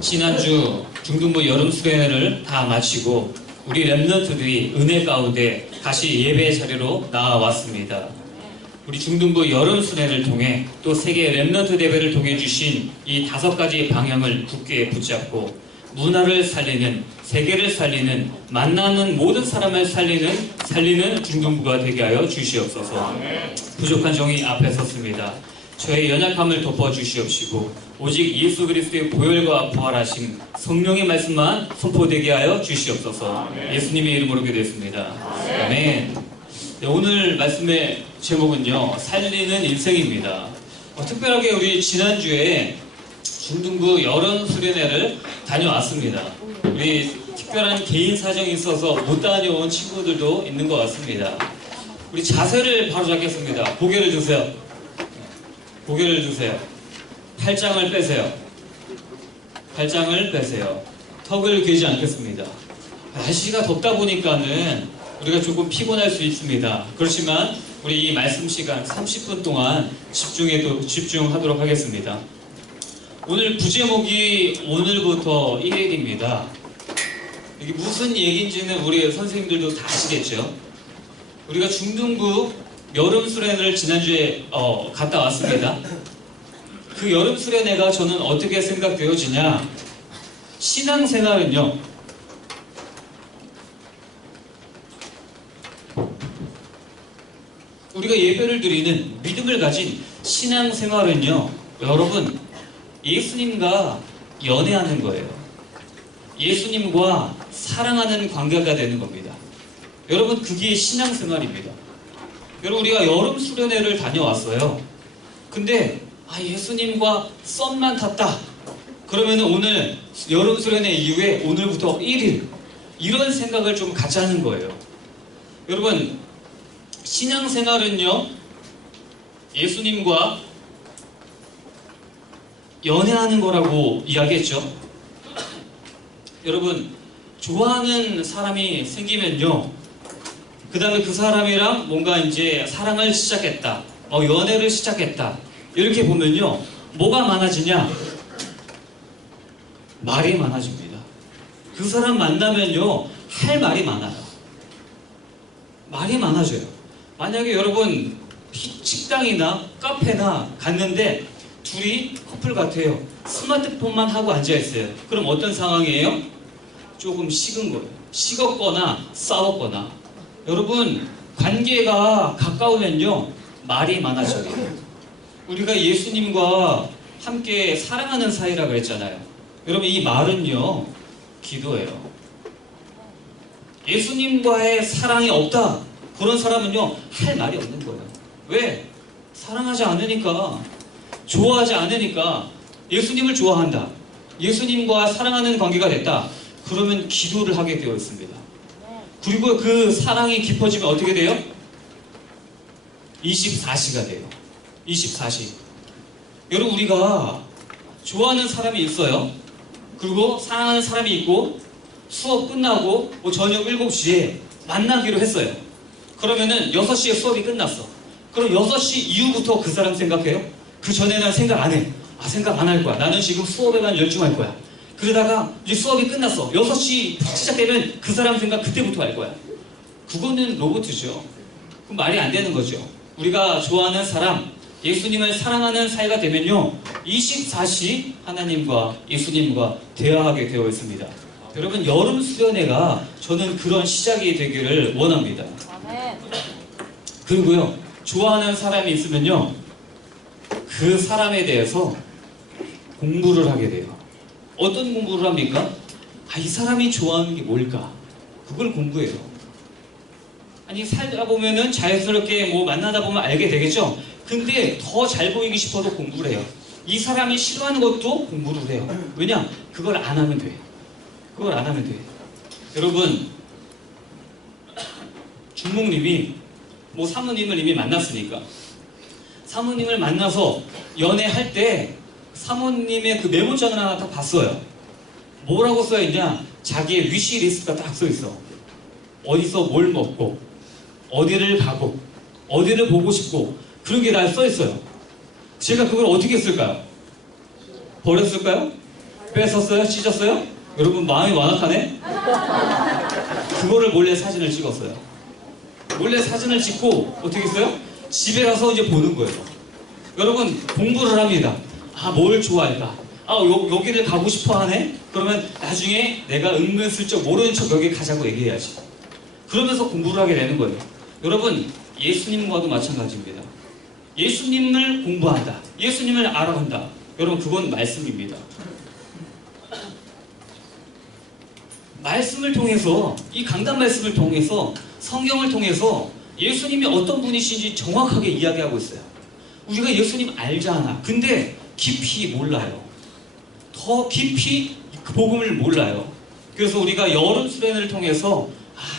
지난주 중등부 여름 수련회를 다 마치고 우리 랩런트들이 은혜 가운데 다시 예배 자리로 나와왔습니다. 우리 중등부 여름 수련회를 통해 또 세계 랩런트 대회를 통해 주신 이 5가지 방향을 굳게 붙잡고 문화를 살리는, 세계를 살리는, 만나는 모든 사람을 살리는 중등부가 되게 하여 주시옵소서. 부족한 종이 앞에 섰습니다. 저의 연약함을 덮어주시옵시고 오직 예수 그리스도의 보혈과 부활하신 성령의 말씀만 선포되게 하여 주시옵소서. 예수님의 이름으로 기도했습니다. 아멘. 네, 오늘 말씀의 제목은요, 살리는 일생입니다. 특별하게 우리 지난주에 중등부 여름 수련회를 다녀왔습니다. 우리 특별한 개인 사정이 있어서 못 다녀온 친구들도 있는 것 같습니다. 우리 자세를 바로 잡겠습니다. 고개를 드세요. 고개를 드세요. 팔짱을 빼세요. 팔짱을 빼세요. 턱을 괴지 않겠습니다. 날씨가 덥다 보니까는 우리가 조금 피곤할 수 있습니다. 그렇지만 우리 이 말씀 시간 30분 동안 집중하도록 하겠습니다. 오늘 부제목이 오늘부터 1일입니다. 이게 무슨 얘기인지는 우리 선생님들도 다 아시겠죠? 우리가 중등부 여름 수련회를 지난주에 갔다 왔습니다. 그 여름 수련회가 저는 어떻게 생각되어지냐, 신앙생활은요, 우리가 예배를 드리는 믿음을 가진 신앙생활은요, 여러분, 예수님과 연애하는 거예요. 예수님과 사랑하는 관계가 되는 겁니다. 여러분, 그게 신앙생활입니다. 여러분, 우리가 여름 수련회를 다녀왔어요. 근데 예수님과 썸만 탔다. 그러면 오늘 여름 수련회 이후에 오늘부터 1일 이런 생각을 좀 갖자는 거예요. 여러분, 신앙생활은요, 예수님과 연애하는 거라고 이야기했죠. 여러분, 좋아하는 사람이 생기면요, 그 다음에 그 사람이랑 뭔가 이제 사랑을 시작했다, 연애를 시작했다, 이렇게 보면요, 뭐가 많아지냐? 말이 많아집니다. 그 사람 만나면요, 할 말이 많아요. 말이 많아져요. 만약에 여러분 식당이나 카페나 갔는데 둘이 커플 같아요. 스마트폰만 하고 앉아있어요. 그럼 어떤 상황이에요? 조금 식은 거예요. 식었거나 싸웠거나. 여러분, 관계가 가까우면요, 말이 많아져요. 우리가 예수님과 함께 사랑하는 사이라고 했잖아요. 여러분, 이 말은요, 기도예요. 예수님과의 사랑이 없다, 그런 사람은요, 할 말이 없는 거예요. 왜? 사랑하지 않으니까, 좋아하지 않으니까. 예수님을 좋아한다, 예수님과 사랑하는 관계가 됐다, 그러면 기도를 하게 되어 있습니다. 그리고 그 사랑이 깊어지면 어떻게 돼요? 24시가 돼요. 24시. 여러분, 우리가 좋아하는 사람이 있어요. 그리고 사랑하는 사람이 있고, 수업 끝나고 저녁 7시에 만나기로 했어요. 그러면은 6시에 수업이 끝났어. 그럼 6시 이후부터 그 사람 생각해요? 그 전에는 생각 안 해. 생각 안 할 거야. 나는 지금 수업에만 열중할 거야. 그러다가 이제 수업이 끝났어. 6시 시작되면 그 사람 생각 그때부터 할 거야. 그거는 로봇이죠. 그럼 말이 안 되는 거죠. 우리가 좋아하는 사람, 예수님을 사랑하는 사이가 되면요, 24시 하나님과 예수님과 대화하게 되어 있습니다. 여러분, 여름 수련회가 저는 그런 시작이 되기를 원합니다. 그리고요, 좋아하는 사람이 있으면요, 그 사람에 대해서 공부를 하게 돼요. 어떤 공부를 합니까? 이 사람이 좋아하는 게 뭘까? 그걸 공부해요. 아니, 살다 보면은 자연스럽게 만나다 보면 알게 되겠죠? 근데 더 잘 보이기 싶어도 공부를 해요. 이 사람이 싫어하는 것도 공부를 해요. 왜냐? 그걸 안 하면 돼. 그걸 안 하면 돼. 여러분, 중목님이 사모님을 이미 만났으니까, 사모님을 만나서 연애할 때 사모님의 그 메모장을 하나 다 봤어요. 뭐라고 써있냐? 자기의 위시리스트가 딱 써있어. 어디서 뭘 먹고, 어디를 가고, 어디를 보고 싶고, 그런 게 다 써있어요. 제가 그걸 어떻게 했을까요? 버렸을까요? 뺏었어요? 찢었어요? 여러분 마음이 완악하네? 그거를 몰래 사진을 찍었어요. 몰래 사진을 찍고 어떻게 했어요? 집에 가서 이제 보는 거예요. 여러분 공부를 합니다. 아, 뭘 좋아할까? 아, 여기를 가고 싶어 하네? 그러면 나중에 내가 은근슬쩍 모르는 척 여기 가자고 얘기해야지. 그러면서 공부를 하게 되는 거예요. 여러분 예수님과도 마찬가지입니다. 예수님을 공부한다. 예수님을 알아간다. 여러분 그건 말씀입니다. 말씀을 통해서, 이 강단 말씀을 통해서, 성경을 통해서 예수님이 어떤 분이신지 정확하게 이야기하고 있어요. 우리가 예수님 알잖아. 근데 깊이 몰라요. 더 깊이 그 복음을 몰라요. 그래서 우리가 여름 수련회를 통해서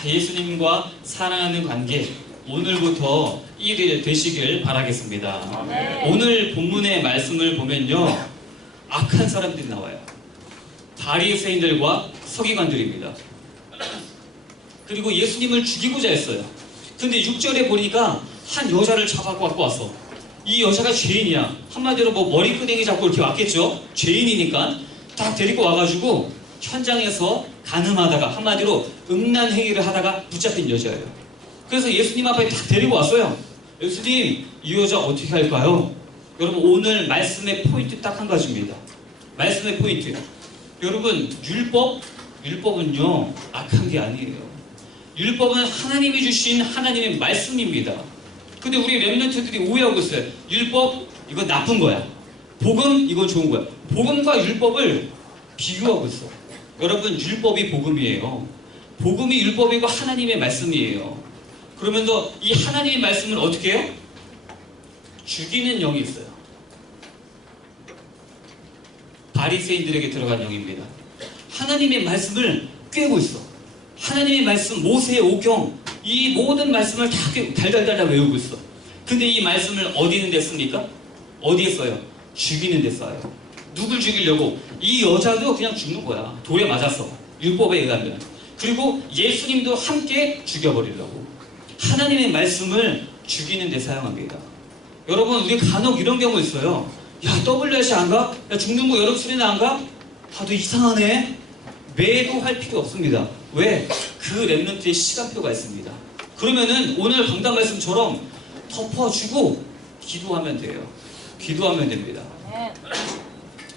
예수님과 사랑하는 관계, 오늘부터 1일 되시길 바라겠습니다. 오늘 본문의 말씀을 보면요, 악한 사람들이 나와요. 바리새인들과 서기관들입니다. 그리고 예수님을 죽이고자 했어요. 근데 6절에 보니까 한 여자를 잡아갖고 왔어. 이 여자가 죄인이야. 한마디로 뭐 머리끄댕이 잡고 이렇게 왔겠죠. 죄인이니까 딱 데리고 와가지고 현장에서 가늠하다가, 한마디로 음란 행위를 하다가 붙잡힌 여자예요. 그래서 예수님 앞에 딱 데리고 왔어요. 예수님, 이 여자 어떻게 할까요? 여러분 오늘 말씀의 포인트 딱 한 가지입니다. 말씀의 포인트. 여러분 율법은요 악한 게 아니에요. 율법은 하나님이 주신 하나님의 말씀입니다. 근데 우리 렘넌트들이 오해하고 있어요. 율법 이건 나쁜 거야. 복음 이건 좋은 거야. 복음과 율법을 비교하고 있어. 여러분 율법이 복음이에요. 복음이 율법이고 하나님의 말씀이에요. 그러면서 이 하나님의 말씀을 어떻게 해요? 죽이는 영이 있어요. 바리새인들에게 들어간 영입니다. 하나님의 말씀을 꿰고 있어. 하나님의 말씀, 모세의 오경, 이 모든 말씀을 다 달달달 외우고 있어. 근데 이 말씀을 어디 있는 데 씁니까? 어디에 써요? 죽이는 데 써요. 누굴 죽이려고? 이 여자도 그냥 죽는 거야. 돌에 맞았어. 율법에 의하면. 그리고 예수님도 함께 죽여버리려고. 하나님의 말씀을 죽이는 데 사용합니다. 여러분 우리 간혹 이런 경우 있어요. 야, WS 안 가? 야, 중등부 여름 수련회 안 가? 너 이상하네. 매도 할 필요 없습니다. 왜? 그 렘넌트의 시간표가 있습니다. 그러면은 오늘 강단 말씀처럼 덮어주고 기도하면 돼요. 기도하면 됩니다.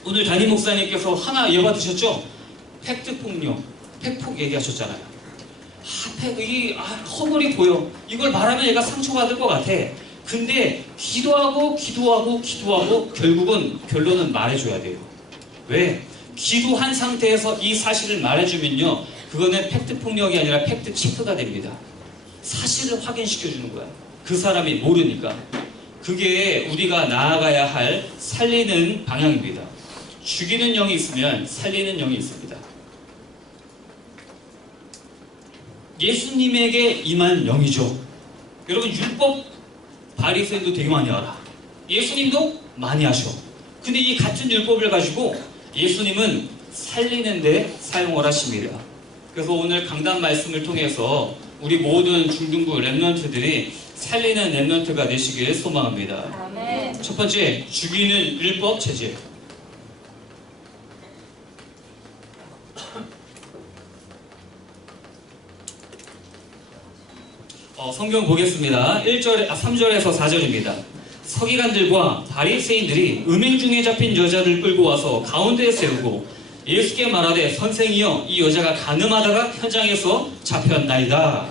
오늘 담임 목사님께서 하나 예받으셨죠? 팩트폭력, 팩폭 얘기하셨잖아요. 허물이 보여. 이걸 말하면 얘가 상처받을 것 같아. 근데 기도하고 결국은 결론은 말해줘야 돼요. 왜? 기도한 상태에서 이 사실을 말해주면요, 그거는 팩트 폭력이 아니라 팩트 체크가 됩니다. 사실을 확인시켜주는 거야. 그 사람이 모르니까. 그게 우리가 나아가야 할 살리는 방향입니다. 죽이는 영이 있으면 살리는 영이 있습니다. 예수님에게 임한 영이죠. 여러분 율법 바리새인도 되게 많이 알아. 예수님도 많이 하셔. 근데 이 같은 율법을 가지고 예수님은 살리는데 사용을 하십니다. 그래서 오늘 강단 말씀을 통해서 우리 모든 중등부 렘넌트들이 살리는 렘넌트가 되시길 소망합니다. 아멘. 첫 번째, 죽이는 율법 체질. 성경 보겠습니다. 3절에서 4절입니다. 서기관들과 바리새인들이 음행 중에 잡힌 여자를 끌고 와서 가운데에 세우고 예수께 말하되 선생이여 이 여자가 간음하다가 현장에서 잡혔나이다.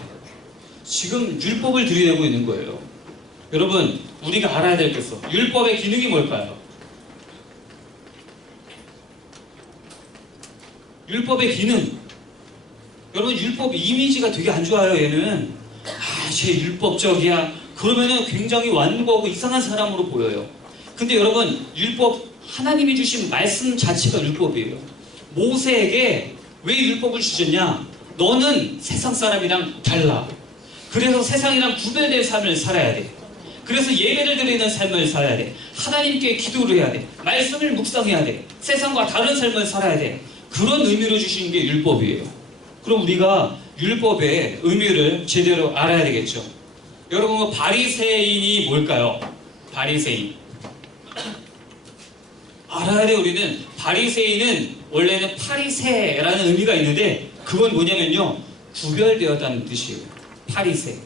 지금 율법을 들이대고 있는 거예요. 여러분 우리가 알아야 될 게 있어. 율법의 기능이 뭘까요? 율법의 기능. 여러분 율법 이미지가 되게 안 좋아요. 얘는 쟤 율법적이야. 그러면은 굉장히 완고하고 이상한 사람으로 보여요. 근데 여러분 율법, 하나님이 주신 말씀 자체가 율법이에요. 모세에게 왜 율법을 주셨냐? 너는 세상 사람이랑 달라. 그래서 세상이랑 구별된 삶을 살아야 돼. 그래서 예배를 드리는 삶을 살아야 돼. 하나님께 기도를 해야 돼. 말씀을 묵상해야 돼. 세상과 다른 삶을 살아야 돼. 그런 의미로 주신 게 율법이에요. 그럼 우리가 율법의 의미를 제대로 알아야 되겠죠. 여러분 바리새인이 뭘까요? 바리새인. 알아야 돼. 우리는 바리새인은 원래는 파리새라는 의미가 있는데 그건 뭐냐면요, 구별되었다는 뜻이에요. 파리새.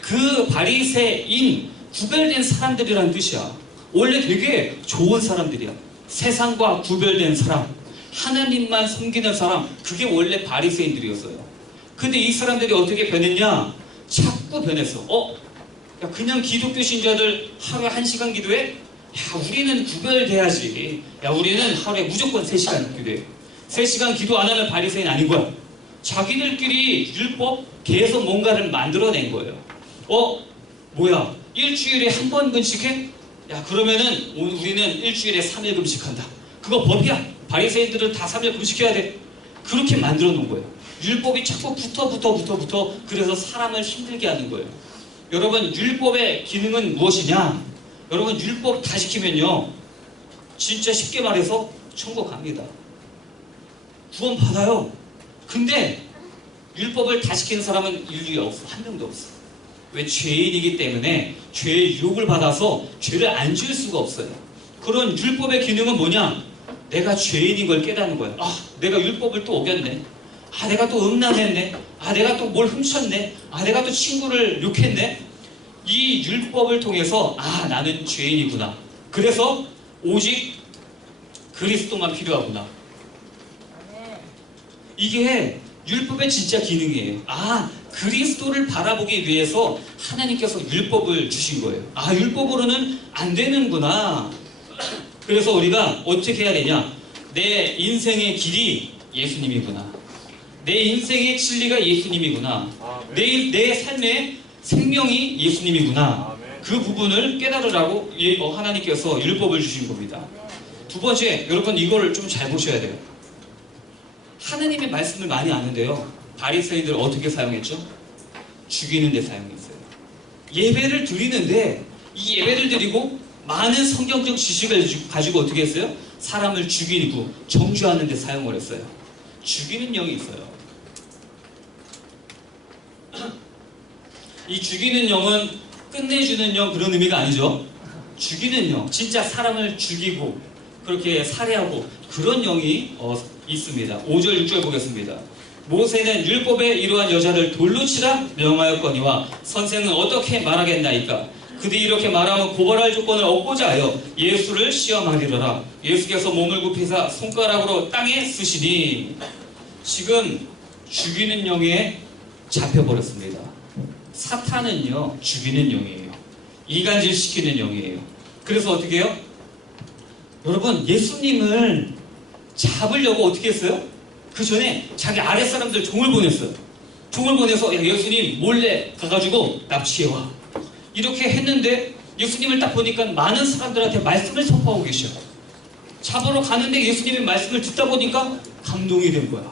그 바리새인, 구별된 사람들이라는 뜻이야. 원래 되게 좋은 사람들이야. 세상과 구별된 사람, 하나님만 섬기는 사람, 그게 원래 바리새인들이었어요. 근데 이 사람들이 어떻게 변했냐? 자꾸 변했어. 야, 그냥 기독교 신자들 하루에 1시간 기도해? 야, 우리는 구별돼야지. 야, 우리는 하루에 무조건 3시간 기도해. 3시간 기도 안 하면 바리새인 아닌 거야. 자기들끼리 율법 계속 뭔가를 만들어낸 거예요. 뭐야? 일주일에 한 번 금식해? 야, 그러면은 우리는 일주일에 3일 금식한다. 그거 법이야. 바리새인들은 다 3일 금식해야 돼. 그렇게 만들어 놓은 거예요. 율법이 자꾸 붙어. 그래서 사람을 힘들게 하는 거예요. 여러분, 율법의 기능은 무엇이냐? 여러분, 율법 다 지키면요, 진짜 쉽게 말해서 천국 갑니다. 구원 받아요. 근데 율법을 다 지키는 사람은 인류에 없어. 한 명도 없어. 왜? 죄인이기 때문에 죄의 유혹을 받아서 죄를 안 지을 수가 없어요. 그런 율법의 기능은 뭐냐? 내가 죄인인 걸 깨닫는 거예요. 내가 율법을 또 어겼네. 내가 또 음란했네. 내가 또 뭘 훔쳤네. 내가 또 친구를 욕했네. 이 율법을 통해서 나는 죄인이구나. 그래서 오직 그리스도만 필요하구나. 이게 율법의 진짜 기능이에요. 그리스도를 바라보기 위해서 하나님께서 율법을 주신 거예요. 율법으로는 안 되는구나. 그래서 우리가 어떻게 해야 되냐? 내 인생의 길이 예수님이구나. 내 인생의 진리가 예수님이구나. 내 삶의 생명이 예수님이구나. 그 부분을 깨달으라고 하나님께서 율법을 주신 겁니다. 두 번째, 여러분 이걸 좀 잘 보셔야 돼요. 하나님의 말씀을 많이 아는데요, 바리새인들 어떻게 사용했죠? 죽이는 데 사용했어요. 예배를 드리는데 이 예배를 드리고 많은 성경적 지식을 가지고 어떻게 했어요? 사람을 죽이고 정죄하는 데 사용을 했어요. 죽이는 영이 있어요. 이 죽이는 영은 끝내주는 영, 그런 의미가 아니죠. 죽이는 영, 진짜 사람을 죽이고 그렇게 살해하고 그런 영이 있습니다. 5절 6절 보겠습니다. 모세는 율법에 이러한 여자를 돌로 치라 명하였거니와 선생은 어떻게 말하겠나이까? 그들이 이렇게 말하면 고발할 조건을 얻고자 하여 예수를 시험하리라. 예수께서 몸을 굽히사 손가락으로 땅에 쓰시니. 지금 죽이는 영에 잡혀버렸습니다. 사탄은요, 죽이는 영이에요. 이간질 시키는 영이에요. 그래서 어떻게 해요? 여러분, 예수님을 잡으려고 어떻게 했어요? 그 전에 자기 아랫사람들 종을 보냈어요. 종을 보내서 예수님 몰래 가가지고 납치해와. 이렇게 했는데 예수님을 딱 보니까 많은 사람들한테 말씀을 선포하고 계셔. 잡으러 가는데 예수님의 말씀을 듣다 보니까 감동이 된 거야.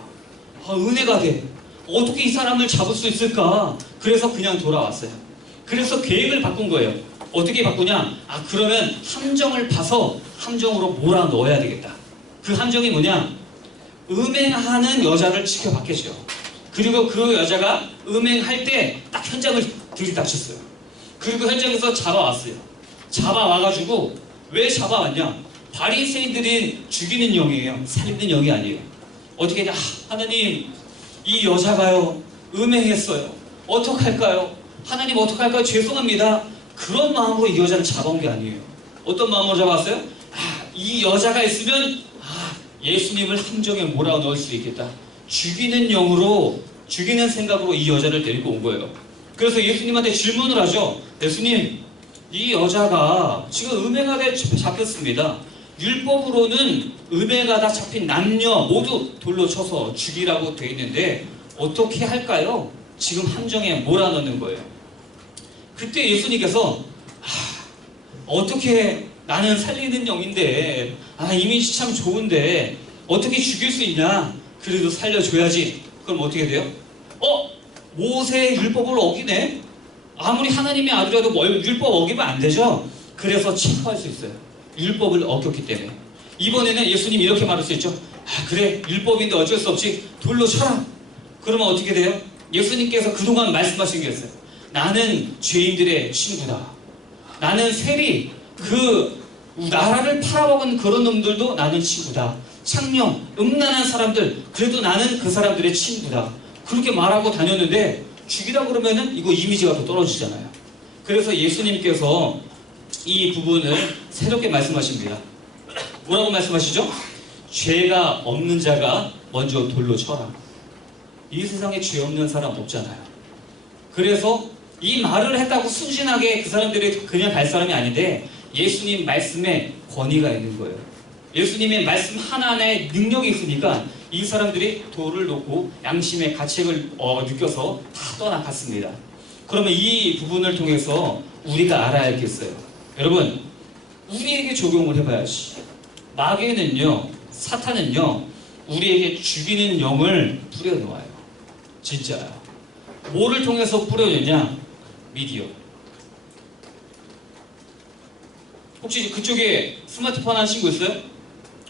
은혜가 돼. 어떻게 이 사람을 잡을 수 있을까? 그래서 그냥 돌아왔어요. 그래서 계획을 바꾼 거예요. 어떻게 바꾸냐? 그러면 함정을 파서 함정으로 몰아 넣어야 되겠다. 그 함정이 뭐냐? 음행하는 여자를 지켜봤겠죠. 그리고 그 여자가 음행할 때 딱 현장을 들이닥쳤어요. 그리고 현장에서 잡아왔어요. 잡아와가지고 왜 잡아왔냐? 바리새인들이 죽이는 영이에요. 살리는 영이 아니에요. 어떻게 하냐? 하나님, 이 여자가요 음행했어요. 어떡할까요? 하나님 어떡할까요? 죄송합니다. 그런 마음으로 이 여자를 잡아온 게 아니에요. 어떤 마음으로 잡았어요? 이 여자가 있으면 예수님을 함정에 몰아넣을 수 있겠다. 죽이는 영으로, 죽이는 생각으로 이 여자를 데리고 온 거예요. 그래서 예수님한테 질문을 하죠. 예수님, 이 여자가 지금 음행하다 잡혔습니다. 율법으로는 음행하다 잡힌 남녀 모두 돌로 쳐서 죽이라고 되어 있는데 어떻게 할까요? 지금 함정에 몰아넣는 거예요. 그때 예수님께서 어떻게, 나는 살리는 영인데 이미지 참 좋은데 어떻게 죽일 수 있냐? 그래도 살려줘야지. 그럼 어떻게 돼요? 모세의 율법을 어기네? 아무리 하나님의 아들이라도 율법 어기면 안 되죠? 그래서 체포할 수 있어요. 율법을 어겼기 때문에. 이번에는 예수님이 이렇게 말할 수 있죠. 그래, 율법인데 어쩔 수 없이 돌로 쳐라. 그러면 어떻게 돼요? 예수님께서 그동안 말씀하신 게 있어요. 나는 죄인들의 친구다. 나는 세리, 나라를 팔아먹은 그런 놈들도 나는 친구다. 창녕, 음란한 사람들, 그래도 나는 그 사람들의 친구다. 그렇게 말하고 다녔는데 죽이라 그러면은 이거 이미지가 더 떨어지잖아요. 그래서 예수님께서 이 부분을 새롭게 말씀하십니다. 뭐라고 말씀하시죠? 죄가 없는 자가 먼저 돌로 쳐라. 이 세상에 죄 없는 사람 없잖아요. 그래서 이 말을 했다고 순진하게 그 사람들이 그냥 갈 사람이 아닌데 예수님 말씀에 권위가 있는 거예요. 예수님의 말씀 하나하나에 능력이 있으니까 이 사람들이 돌을 놓고 양심의 가책을 느껴서 다 떠나갔습니다. 그러면 이 부분을 통해서 우리가 알아야 할 게 있어요. 여러분, 우리에게 적용을 해봐야지. 마귀는요, 사탄은요, 우리에게 죽이는 영을 뿌려놓아요. 진짜요. 뭐를 통해서 뿌려놓냐? 미디어. 혹시 그쪽에 스마트폰 하는 친구 있어요?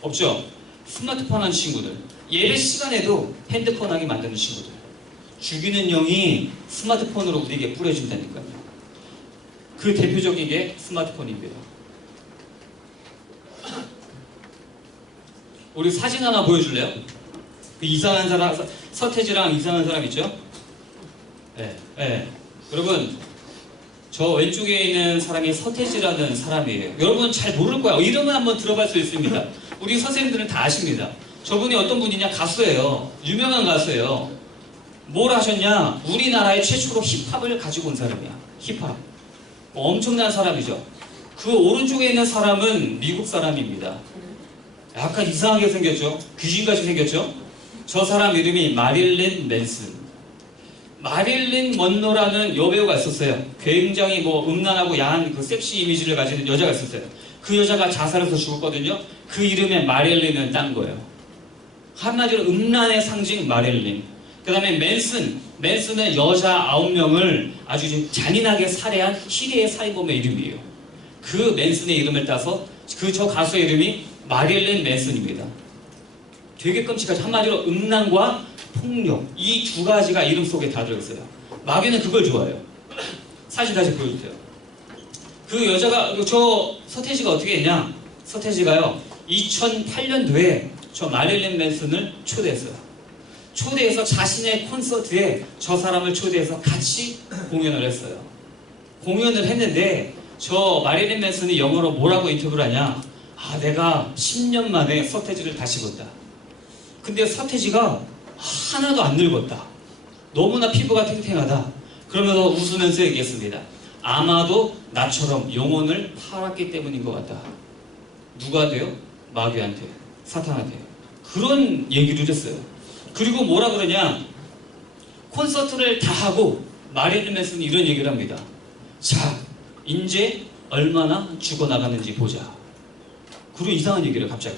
없죠? 스마트폰 하는 친구들. 예배 시간에도 핸드폰 하게 만드는 친구들. 죽이는 영이 스마트폰으로 우리에게 뿌려진다니까요. 그 대표적인 게 스마트폰입니다. 우리 사진 하나 보여줄래요? 그 이상한 사람, 서태지랑 이상한 사람 있죠? 네, 네. 여러분, 저 왼쪽에 있는 사람이 서태지라는 사람이에요. 여러분 잘 모를 거야. 이름은 한번 들어볼 수 있습니다. 우리 선생님들은 다 아십니다. 저분이 어떤 분이냐? 가수예요. 유명한 가수예요. 뭘 하셨냐? 우리나라의 최초로 힙합을 가지고 온 사람이야. 힙합. 엄청난 사람이죠. 그 오른쪽에 있는 사람은 미국 사람입니다. 약간 이상하게 생겼죠? 귀신같이 생겼죠? 저 사람 이름이 마릴린 맨슨. 마릴린 먼로라는 여배우가 있었어요. 굉장히 음란하고 야한 그 섹시 이미지를 가지는 여자가 있었어요. 그 여자가 자살해서 죽었거든요. 그 이름에 마릴린은 딴 거예요. 한마디로 음란의 상징 마릴린. 그 다음에 맨슨은 여자 9명을 아주 잔인하게 살해한 희대의 살인범의 이름이에요. 그 맨슨의 이름을 따서 저 가수의 이름이 마릴린 맨슨입니다. 되게 끔찍하죠. 한마디로 음란과 폭력, 이 두 가지가 이름 속에 다 들어있어요. 마귀는 그걸 좋아해요. 사진 다시 보여주세요. 그 여자가, 저 서태지가 어떻게 했냐? 서태지가요, 2008년도에 저 마릴린 맨슨을 초대했어요. 초대해서 자신의 콘서트에 저 사람을 초대해서 같이 공연을 했어요. 공연을 했는데 저 마릴린 맨슨이 영어로 뭐라고 인터뷰를 하냐? 내가 10년 만에 서태지를 다시 본다. 근데 서태지가 하나도 안 늙었다. 너무나 피부가 탱탱하다. 그러면서 웃으면서 얘기했습니다. 아마도 나처럼 영혼을 팔았기 때문인 것 같다. 누구한테요? 마귀한테, 사탄한테. 그런 얘기를 했어요. 그리고 뭐라 그러냐? 콘서트를 다 하고 마릴린 맨슨이 이런 얘기를 합니다. 자, 이제 얼마나 죽어나가는지 보자. 그리고 이상한 얘기를 갑자기.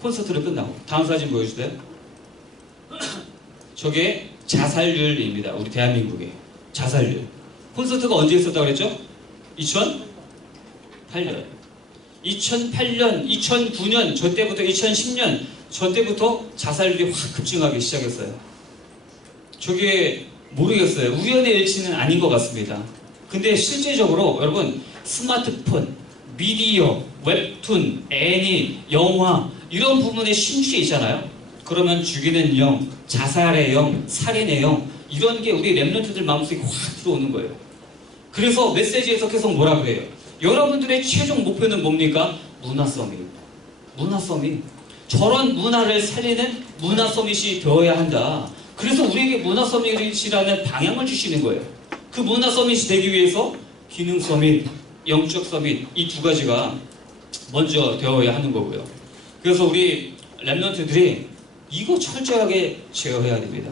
콘서트를 끝나고. 다음 사진 보여주세요. 저게 자살률입니다. 우리 대한민국의 자살률. 콘서트가 언제 있었다고 그랬죠? 2008년. 2008년, 2009년, 저 때부터 2010년, 저 때부터 자살률이 확 급증하기 시작했어요. 저게 모르겠어요. 우연의 일치는 아닌 것 같습니다. 근데 실제적으로 여러분 스마트폰, 미디어, 웹툰, 애니, 영화 이런 부분에 심취해 있잖아요. 그러면 죽이는 영, 자살의 영, 살인의 영 이런 게 우리 랩런트들 마음속에 확 들어오는 거예요. 그래서 메시지에서 계속 뭐라 그래요? 여러분들의 최종 목표는 뭡니까? 문화 서밋. 문화 서밋. 저런 문화를 살리는 문화 서밋이 되어야 한다. 그래서 우리에게 문화 서밋이라는 방향을 주시는 거예요. 그 문화 서밋이 되기 위해서 기능 서밋, 영적 서밋 이 두 가지가 먼저 되어야 하는 거고요. 그래서 우리 랩런트들이 이거 철저하게 제어해야 됩니다.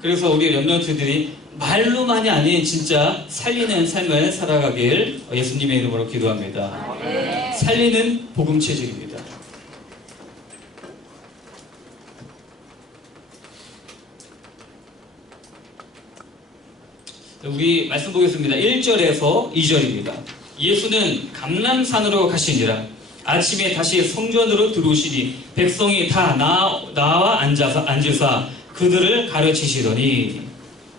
그래서 우리 랩런트들이 말로만이 아닌 진짜 살리는 삶을 살아가길 예수님의 이름으로 기도합니다. 살리는 복음 체질입니다. 우리 말씀 보겠습니다. 1절에서 2절입니다. 예수는 감람산으로 가시니라. 아침에 다시 성전으로 들어오시니 백성이 다 나와 앉으사 그들을 가르치시더니.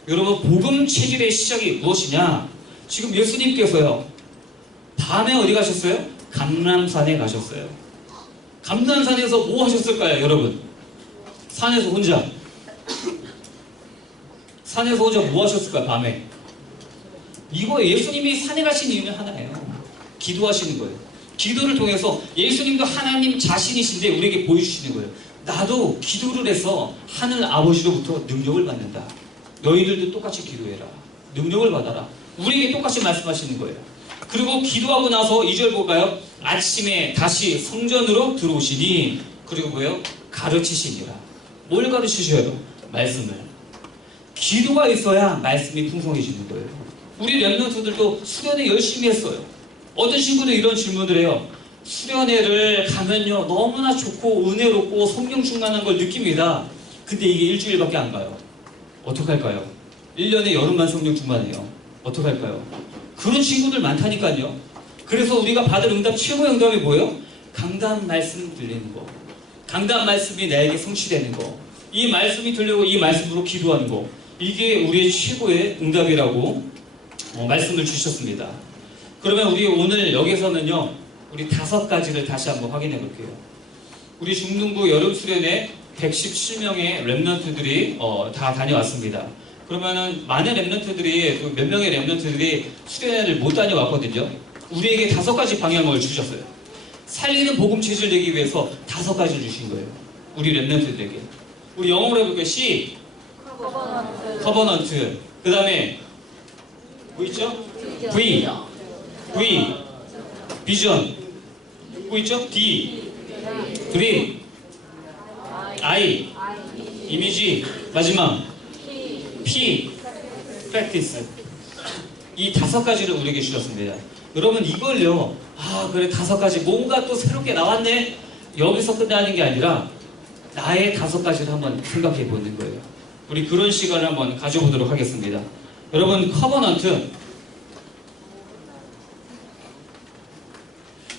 여러분 복음 체질의 시작이 무엇이냐? 지금 예수님께서요 밤에 어디 가셨어요? 감람산에 가셨어요. 감람산에서 뭐 하셨을까요, 여러분? 산에서 혼자. 산에서 혼자 뭐 하셨을까요, 밤에? 이거 예수님이 산에 가신 이유는 하나예요. 기도하시는 거예요. 기도를 통해서 예수님도 하나님 자신이신데 우리에게 보여주시는 거예요. 나도 기도를 해서 하늘 아버지로부터 능력을 받는다. 너희들도 똑같이 기도해라. 능력을 받아라. 우리에게 똑같이 말씀하시는 거예요. 그리고 기도하고 나서 2절 볼까요? 아침에 다시 성전으로 들어오시니 그리고 뭐예요? 가르치시니라. 뭘 가르치셔요? 말씀을. 기도가 있어야 말씀이 풍성해지는 거예요. 우리 랩런트들도 수련회 열심히 했어요. 어떤 친구들 이런 질문을 해요. 수련회를 가면요 너무나 좋고 은혜롭고 성령 충만한 걸 느낍니다. 근데 이게 일주일밖에 안 가요. 어떡할까요? 1년에 열흘만 성령 충만해요. 어떡할까요? 그런 친구들 많다니까요. 그래서 우리가 받을 응답, 최고의 응답이 뭐예요? 강단 말씀 들리는 거. 강단 말씀이 나에게 성취되는 거. 이 말씀이 들려고 이 말씀으로 기도하는 거. 이게 우리의 최고의 응답이라고 말씀을 주셨습니다. 그러면 우리 오늘 여기서는요, 우리 5가지를 다시 한번 확인해 볼게요. 우리 중등부 여름 수련회 117명의 랩런트들이 다 다녀왔습니다. 그러면은 많은 랩런트들이, 몇 명의 랩런트들이 수련회를 못 다녀왔거든요. 우리에게 5가지 방향을 주셨어요. 살리는 복음 체질 내기 위해서 5가지를 주신 거예요. 우리 랩런트들에게. 우리 영어로 해볼게요. C. 커버넌트. 그 다음에 뭐 있죠? V. 비전. 뭐 있죠? D. 드림. I. 이미지. 마지막 P. practice. 이 5가지를 우리에게 주셨습니다. 여러분 이걸요, 그래 5가지 뭔가 또 새롭게 나왔네, 여기서 끝나는 게 아니라 나의 5가지를 한번 생각해 보는 거예요. 우리 그런 시간을 한번 가져보도록 하겠습니다. 여러분 커버넌트,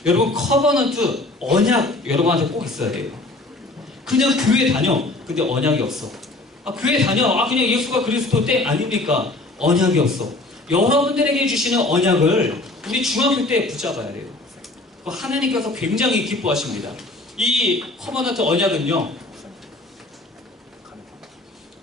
여러분 커버넌트 언약 여러분한테 꼭 있어야 돼요. 그냥 교회 다녀, 근데 언약이 없어. 교회 다녀, 그냥 예수가 그리스도 때 아닙니까? 언약이 없어. 여러분들에게 주시는 언약을 우리 중학교 때 붙잡아야 돼요. 하나님께서 굉장히 기뻐하십니다. 이 커버넌트 언약은요,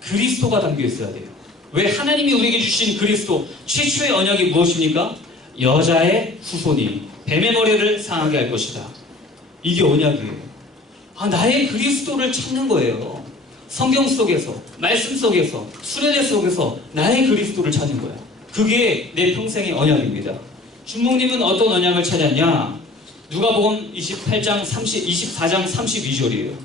그리스도가 담겨 있어야 돼요. 왜? 하나님이 우리에게 주신 그리스도, 최초의 언약이 무엇입니까? 여자의 후손이 뱀의 머리를 상하게 할 것이다. 이게 언약이에요. 나의 그리스도를 찾는 거예요. 성경 속에서, 말씀 속에서, 수련회 속에서 나의 그리스도를 찾는 거야. 그게 내 평생의 언약입니다. 준목님은 어떤 언약을 찾았냐? 누가복음 24장 32절이에요.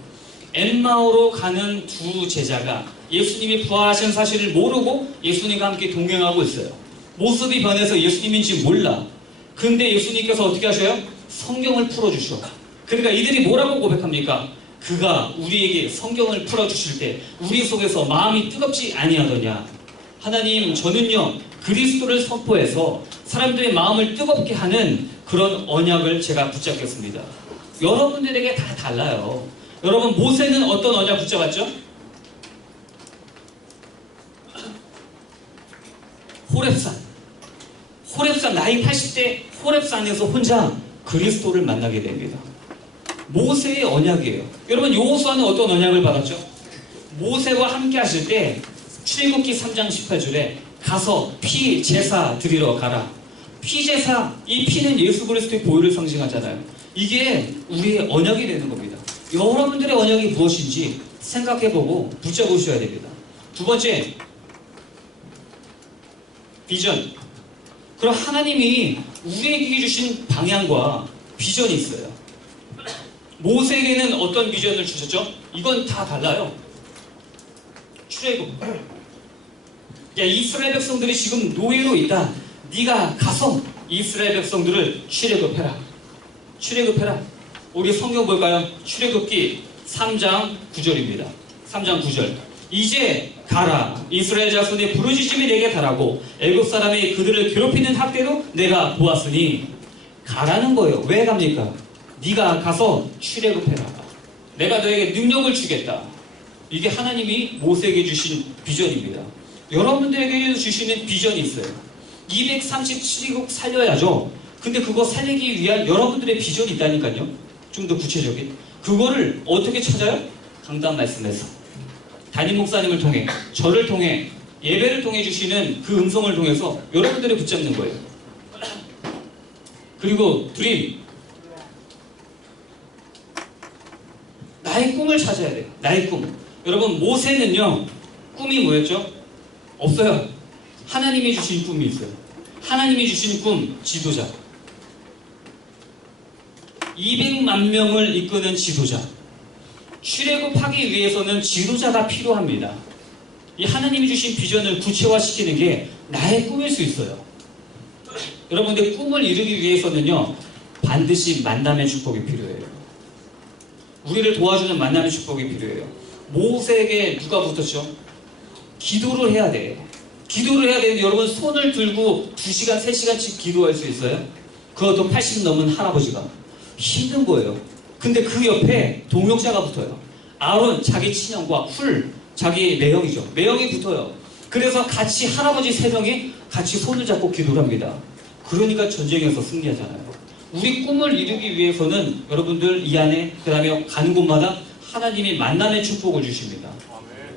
엠마오로 가는 두 제자가 예수님이 부활하신 사실을 모르고 예수님과 함께 동행하고 있어요. 모습이 변해서 예수님인지 몰라. 근데 예수님께서 어떻게 하셔요? 성경을 풀어주셔. 그러니까 이들이 뭐라고 고백합니까? 그가 우리에게 성경을 풀어주실 때 우리 속에서 마음이 뜨겁지 아니하더냐. 하나님, 저는요 그리스도를 선포해서 사람들의 마음을 뜨겁게 하는 그런 언약을 제가 붙잡겠습니다. 여러분들에게 다 달라요. 여러분 모세는 어떤 언약 붙잡았죠? 호렙산 나이 80대 호렙산에서 혼자 그리스도를 만나게 됩니다. 모세의 언약이에요. 여러분 여호수아는 어떤 언약을 받았죠? 모세와 함께 하실 때 출애굽기 3장 18절에 가서 피 제사 드리러 가라. 피 제사, 이 피는 예수 그리스도의 보혈을 상징하잖아요. 이게 우리의 언약이 되는 겁니다. 여러분들의 언약이 무엇인지 생각해보고 붙잡으셔야 됩니다. 2번째, 비전. 그럼 하나님이 우리에게 주신 방향과 비전이 있어요. 모세에게는 어떤 비전을 주셨죠? 이건 다 달라요. 출애굽. 야, 이스라엘 백성들이 지금 노예로 있다. 네가 가서 이스라엘 백성들을 출애굽해라. 우리 성경 볼까요? 출애굽기 3장 9절입니다. 3장 9절. 이제 가라. 이스라엘 자손의 부르짖음이 내게 달하고 애굽 사람이 그들을 괴롭히는 학대도 내가 보았으니. 가라는 거예요. 왜 갑니까? 네가 가서 출애굽해라. 내가 너에게 능력을 주겠다. 이게 하나님이 모세에게 주신 비전입니다. 여러분들에게 주시는 비전이 있어요. 237국 살려야죠. 근데 그거 살리기 위한 여러분들의 비전이 있다니까요. 좀 더 구체적인. 그거를 어떻게 찾아요? 강단 말씀에서. 담임 목사님을 통해, 저를 통해, 예배를 통해 주시는 그 음성을 통해서 여러분들을 붙잡는 거예요. 그리고 드림. 나의 꿈을 찾아야 돼요. 나의 꿈. 여러분, 모세는요, 꿈이 뭐였죠? 없어요. 하나님이 주신 꿈이 있어요. 하나님이 주신 꿈, 지도자. 200만 명을 이끄는 지도자. 출애굽하기 위해서는 지도자가 필요합니다. 이 하나님이 주신 비전을 구체화시키는 게 나의 꿈일 수 있어요. 여러분들 꿈을 이루기 위해서는요, 반드시 만남의 축복이 필요해요. 우리를 도와주는 만남의 축복이 필요해요. 모세에게 누가 붙었죠? 기도를 해야 돼. 기도를 해야 되는데 여러분 손을 들고 2시간, 3시간씩 기도할 수 있어요? 그것도 80 넘은 할아버지가. 힘든 거예요. 근데 그 옆에 동역자가 붙어요. 아론, 자기 친형과 훌, 자기 매형이죠. 매형이 붙어요. 그래서 같이 할아버지 3명이 같이 손을 잡고 기도를 합니다. 그러니까 전쟁에서 승리하잖아요. 우리 꿈을 이루기 위해서는 여러분들 이 안에, 그 다음에 가는 곳마다 하나님이 만남의 축복을 주십니다.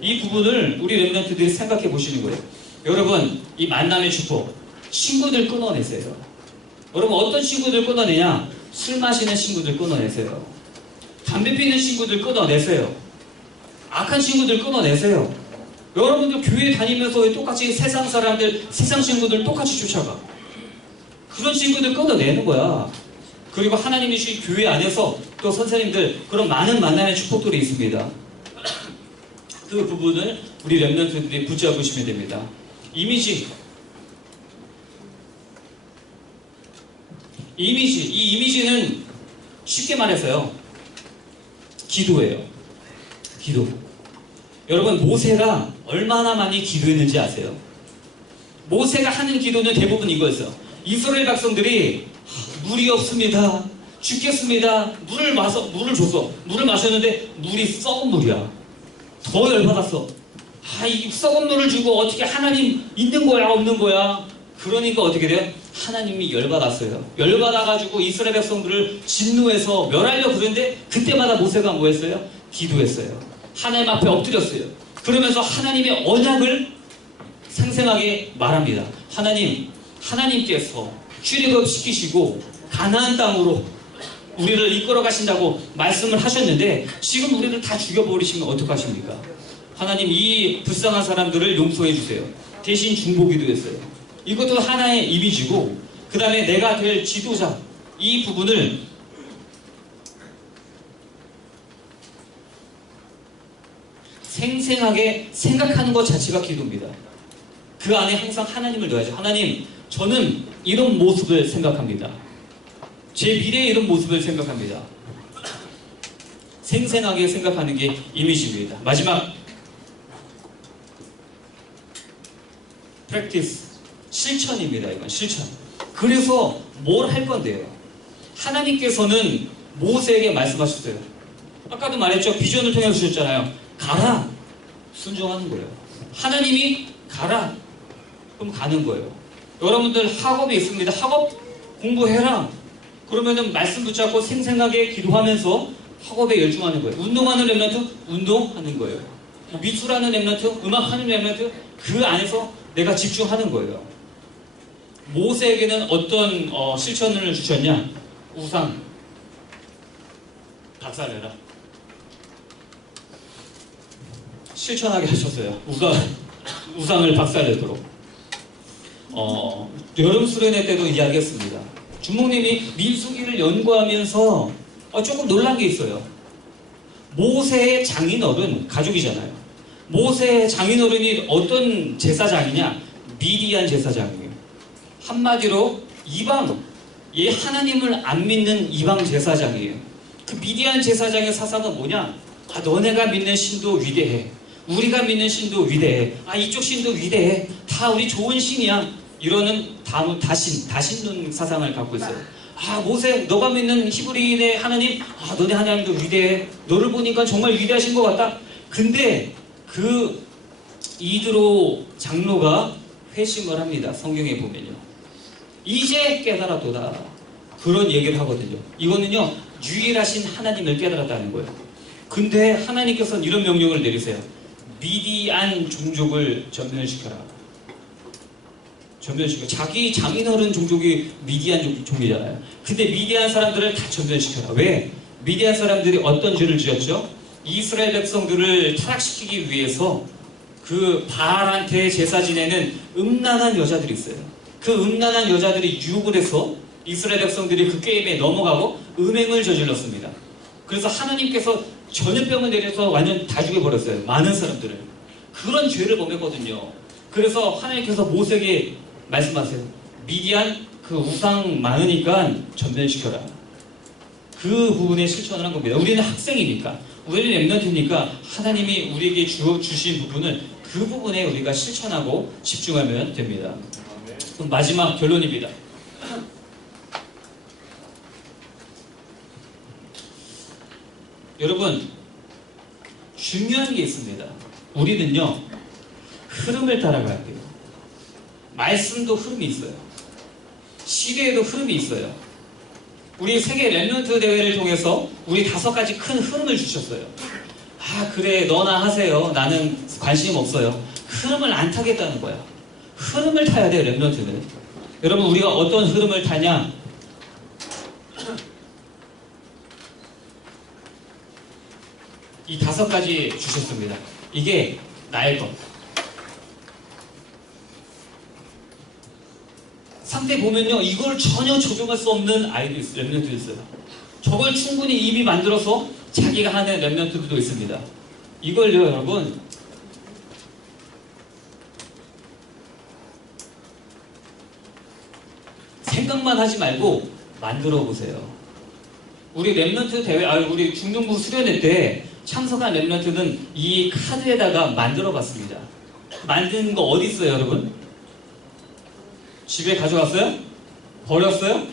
이 부분을 우리 렘넌트들이 생각해 보시는 거예요. 여러분, 이 만남의 축복, 친구들 끊어내세요. 여러분, 어떤 친구들 끊어내냐? 술 마시는 친구들 끊어내세요. 담배 피는 친구들 끊어내세요. 악한 친구들 끊어내세요. 여러분들 교회 다니면서 왜 똑같이 세상 사람들, 세상 친구들 똑같이 쫓아가? 그런 친구들 끊어내는 거야. 그리고 하나님이 주신 교회 안에서 또 선생님들, 그런 많은 만남의 축복들이 있습니다. 그 부분을 우리 렘넌트들이 붙잡으시면 됩니다. 이미지. 이 이미지는 쉽게 말해서요, 기도예요. 기도. 여러분, 모세가 얼마나 많이 기도했는지 아세요? 모세가 하는 기도는 대부분 이거였어요. 이스라엘 백성들이 물이 없습니다. 죽겠습니다. 물을 줬어. 물을 마셨는데 물이 썩은 물이야. 더 열받았어. 이 썩은 물을 주고 어떻게 하나님 있는 거야, 없는 거야? 그러니까 어떻게 돼요? 하나님이 열받았어요. 열받아가지고 이스라엘 백성들을 진노해서 멸하려고 그러는데 그때마다 모세가 뭐 했어요? 기도했어요. 하나님 앞에 엎드렸어요. 그러면서 하나님의 언약을 생생하게 말합니다. 하나님께서 출애굽 시키시고 가나안 땅으로 우리를 이끌어 가신다고 말씀을 하셨는데 지금 우리를 다 죽여버리시면 어떡하십니까? 하나님, 이 불쌍한 사람들을 용서해 주세요. 대신 중보기도 했어요. 이것도 하나의 이미지고, 그 다음에 내가 될 지도자, 이 부분을 생생하게 생각하는 것 자체가 기도입니다. 그 안에 항상 하나님을 넣어야죠. 하나님, 저는 이런 모습을 생각합니다. 제 미래의 이런 모습을 생각합니다. 생생하게 생각하는 게 이미지입니다. 마지막, practice, 실천입니다. 이건 실천. 그래서 뭘 할 건데요? 하나님께서는 모세에게 말씀하셨어요. 아까도 말했죠. 비전을 통해서 주셨잖아요. 가라. 순종하는 거예요. 하나님이 가라. 그럼 가는 거예요. 여러분들 학업이 있습니다. 학업 공부해라. 그러면은 말씀 붙잡고 생생하게 기도하면서 학업에 열중하는 거예요. 운동하는 렘넌트 운동하는 거예요. 미술하는 렘넌트, 음악하는 렘넌트, 그 안에서 내가 집중하는 거예요. 모세에게는 어떤 실천을 주셨냐? 우상 박살내라. 실천하게 하셨어요. 우상을 박살내도록. 여름 수련회 때도 이야기했습니다. 주목님이 민수기를 연구하면서 조금 놀란 게 있어요. 모세의 장인어른, 가족이잖아요. 모세의 장인어른이 어떤 제사장이냐? 미디안 제사장이에요. 한마디로 이방, 하나님을 안 믿는 이방 제사장이에요. 그 미디안 제사장의 사상은 뭐냐? 너네가 믿는 신도 위대해. 우리가 믿는 신도 위대해. 이쪽 신도 위대해. 다 우리 좋은 신이야. 이러는 다신론 사상을 갖고 있어요. 모세, 너가 믿는 히브리인의 하나님, 너네 하나님도 위대해. 너를 보니까 정말 위대하신 것 같다. 근데 그 이드로 장로가 회심을 합니다. 성경에 보면요. 이제 깨달았도다. 그런 얘기를 하거든요. 이거는요, 유일하신 하나님을 깨달았다는 거예요. 근데 하나님께서는 이런 명령을 내리세요. 미디안 종족을 전멸시켜라. 전멸시켜. 자기 장인어른 종족이 미디안 종이잖아요. 근데 미디안 사람들을 다 전멸시켜라. 왜? 미디안 사람들이 어떤 죄를 지었죠? 이스라엘 백성들을 타락시키기 위해서 그 바알한테 제사 지내는 음란한 여자들이 있어요. 그 음란한 여자들이 유혹을 해서 이스라엘 백성들이 그 게임에 넘어가고 음행을 저질렀습니다. 그래서 하나님께서 전염병을 내려서 완전 다 죽여버렸어요. 많은 사람들을. 그런 죄를 범했거든요. 그래서 하나님께서 모세에게 말씀하세요. 미디안 그 우상 많으니까 전멸시켜라. 그 부분에 실천을 한 겁니다. 우리는 학생이니까, 우리는 랩런트니까 하나님이 우리에게 주신 부분을 그 부분에 우리가 실천하고 집중하면 됩니다. 그럼 마지막 결론입니다. 여러분, 중요한 게 있습니다. 우리는요, 흐름을 따라가야 돼요. 말씀도 흐름이 있어요. 시대에도 흐름이 있어요. 우리 세계 랩런트 대회를 통해서 우리 5가지 큰 흐름을 주셨어요. 아, 그래, 너나 하세요. 나는 관심 없어요. 흐름을 안 타겠다는 거야. 흐름을 타야 돼요, 랩런트는. 여러분, 우리가 어떤 흐름을 타냐? 이 5가지 주셨습니다. 이게 나의 것. 상태 보면요, 이걸 전혀 조종할 수 없는 아이도 있어요. 랩런트도 있어요. 저걸 충분히 이미 만들어서 자기가 하는 랩런트들도 있습니다. 이걸요, 여러분, 생각만 하지 말고 만들어 보세요. 우리 랩런트 대회, 우리 중등부 수련회 때 참석한 랩런트는 이 카드에다가 만들어 봤습니다. 만든 거 어디 있어요, 여러분? 집에 가져갔어요? 버렸어요?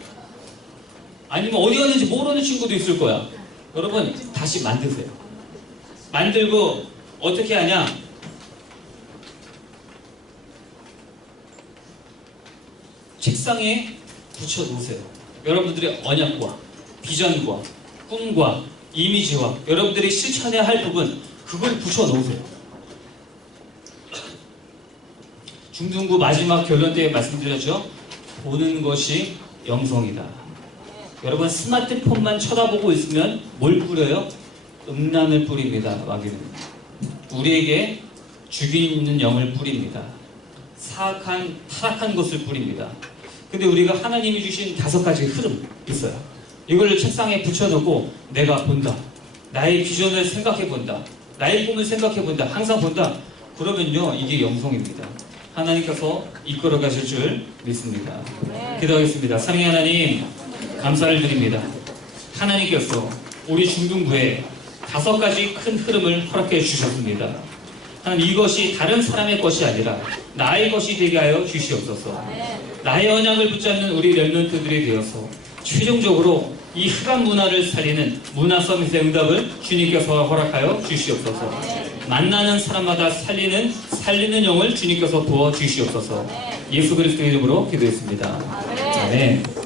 아니면 어디 갔는지 모르는 친구도 있을 거야. 여러분, 다시 만드세요. 만들고 어떻게 하냐? 책상에 붙여 놓으세요. 여러분들의 언약과 비전과 꿈과 이미지와 여러분들이 실천해야 할 부분, 그걸 붙여 놓으세요. 중등부 마지막 결론 때 말씀드렸죠? 보는 것이 영성이다. 여러분, 스마트폰만 쳐다보고 있으면 뭘 뿌려요? 음란을 뿌립니다. 마귀는 우리에게 죽이는 영을 뿌립니다. 사악한 타락한 것을 뿌립니다. 근데 우리가 하나님이 주신 5가지 흐름 있어요. 이걸 책상에 붙여놓고 내가 본다. 나의 비전을 생각해 본다. 나의 꿈을 생각해 본다. 항상 본다. 그러면요, 이게 영성입니다. 하나님께서 이끌어 가실 줄 믿습니다. 기도하겠습니다. 삼위 하나님, 감사를 드립니다. 하나님께서 우리 중등부에 5가지 큰 흐름을 허락해 주셨습니다. 하나님, 이것이 다른 사람의 것이 아니라 나의 것이 되게 하여 주시옵소서. 나의 언약을 붙잡는 우리 랩런트들이 되어서 최종적으로 이 흑암 문화를 살리는 문화 서비스의 응답을 주님께서 허락하여 주시옵소서. 만나는 사람마다 살리는 영을 주님께서 부어 주시옵소서. 예수 그리스도의 이름으로 기도했습니다. 아멘.